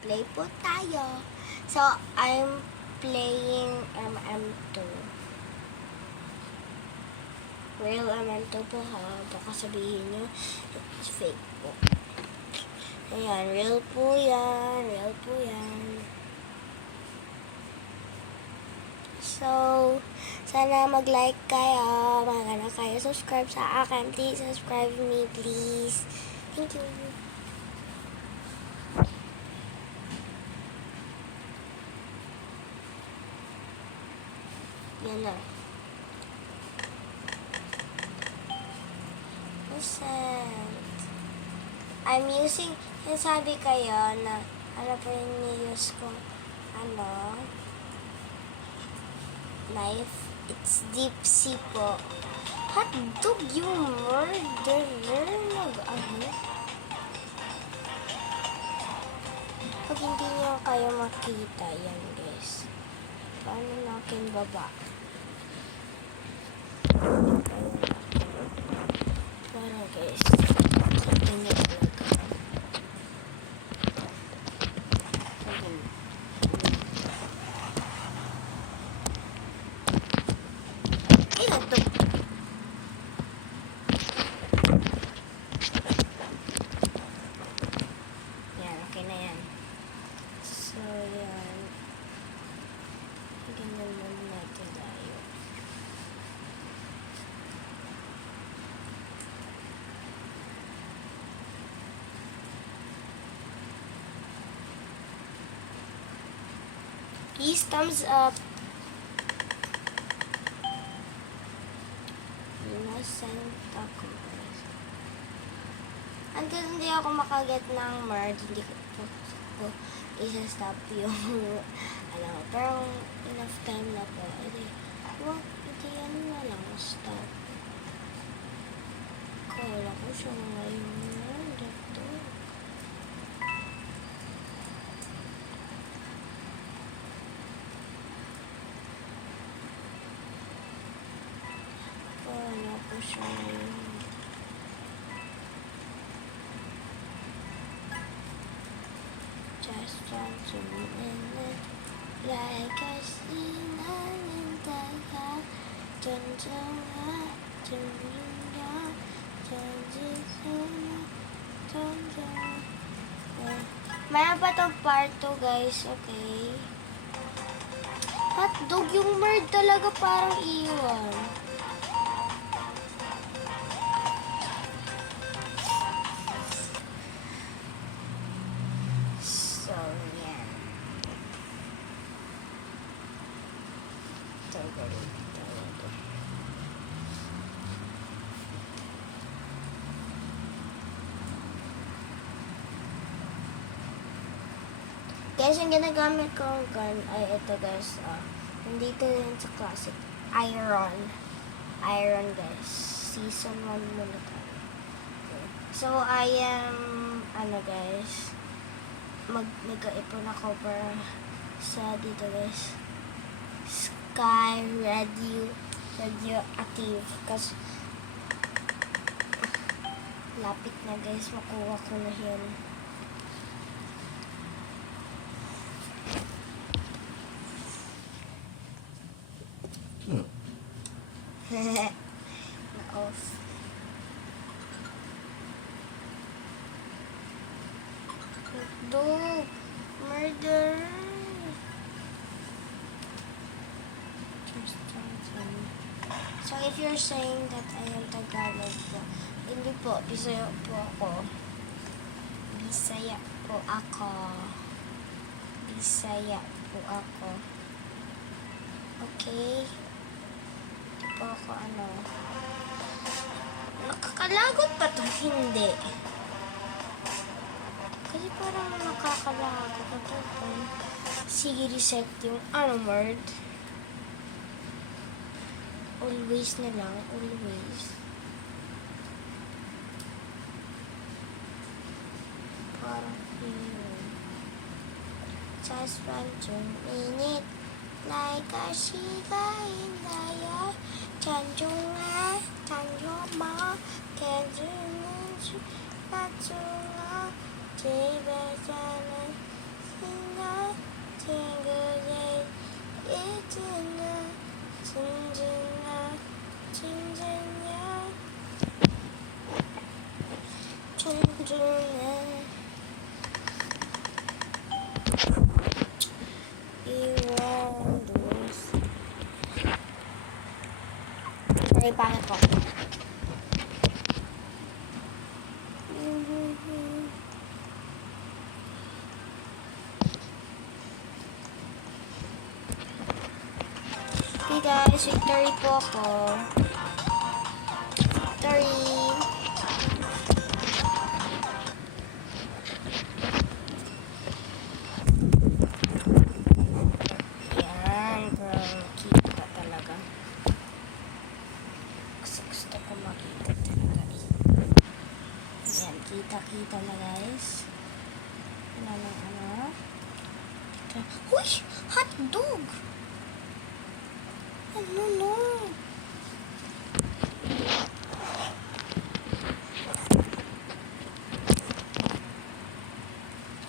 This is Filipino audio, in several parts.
Play po tayo. So, I'm playing MM2. Real MM2 po ha. Baka sabihin nyo, it's fake po. Ayan, real po yan. Real po yan. So, sana mag-like kayo. Magana kayo. Subscribe sa akin. Please subscribe me, please. Thank you. Yan na. I'm using, yung sabi kayo na, ano po yung ni-use ko, knife. It's deep sea po. Hotdog yung murderer. Pag hindi nyo kayo makita, yan guys. Paano natin baba? Para guys, sabi nyo talaga. Yan, okay na yan. So, yan. Ganyan lang natin tayo. Please thumbs up. Innocent ako. Until hindi ako makaget ng merge, hindi ko isa-stop yung pero enough time na po. Hindi yan na lang stop. Kala ko siya ngayon dito. Kala ko siya ngayon. Just trying to remember like I see nothing that Mayroon pa to part 2 guys, okay? Hotdog yung merd talaga parang iwan. So, yan. Guys, yung ginagamit kong gun ay ito guys. Nandito yun sa classic. Iron guys. Season 1 muna tayo. Okay. So, I am, guys, mag-ipon ako para sa dito guys. Sky radioactive. Kasi, lapit na guys. Makuha ko na yun. Na-off. Dog! Murder! So, if you're saying that I am Tagalog po, hindi po, Bisaya po ako. Bisaya po ako. Bisaya po ako. Okay? Po ako nakakalagot pa to? Hindi. Kasi parang nakakalagot pa to. Sige, reset yung word. Always na lang. Always. Parang yun. Just want to minute like a shiva in the air. Chanjunga, chanjuma, canjunga, chanjunga, jiba, chanjunga, Sorry, pangit ko. Hey guys, victory po ako. Victory. Yan, girl. Kita ka talaga. Gusto ko makita talaga. Yan, kita-kita na guys. Wala nang ano. Uy! Hotdog! Ano no?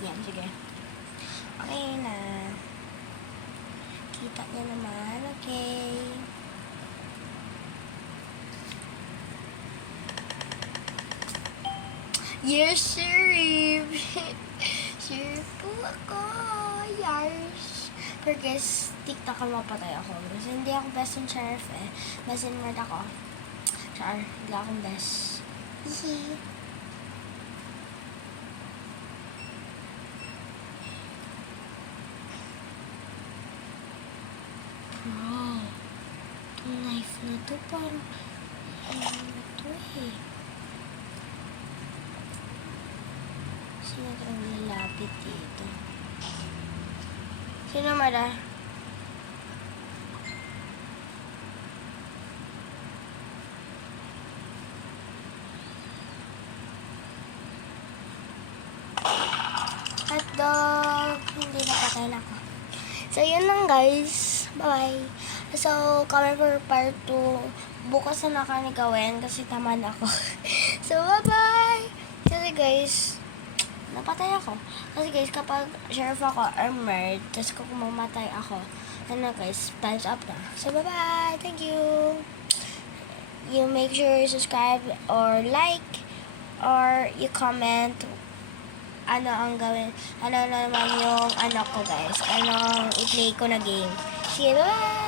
Yan, sige. Okay na. Kita niya naman. Okay. Yes, sir. Sure po ako. Yes. Pero guys, TikTok ang mapatay ako. Kasi hindi ako best in sheriff eh. Best in word ako. Char, hindi akong best. Hihi. Bro, itong knife na to parang ano na to eh. Sino talagang lalapit dito? Sino mara? Hotdog! Hindi napatay na ako. So, yun lang guys. Bye-bye. So, comment for part 2. Bukas na kami gawin kasi tamad ako. So, bye-bye! Kasi guys, napatay ako. Kasi guys, kapag sheriff ako or murder, tapos kung mamatay ako, ano guys, time's up na. So, bye-bye! Thank you! You make sure you subscribe or like or you comment ano ang gawin, ano naman yung ano ko guys, anong i-play ko na game. See you, bye!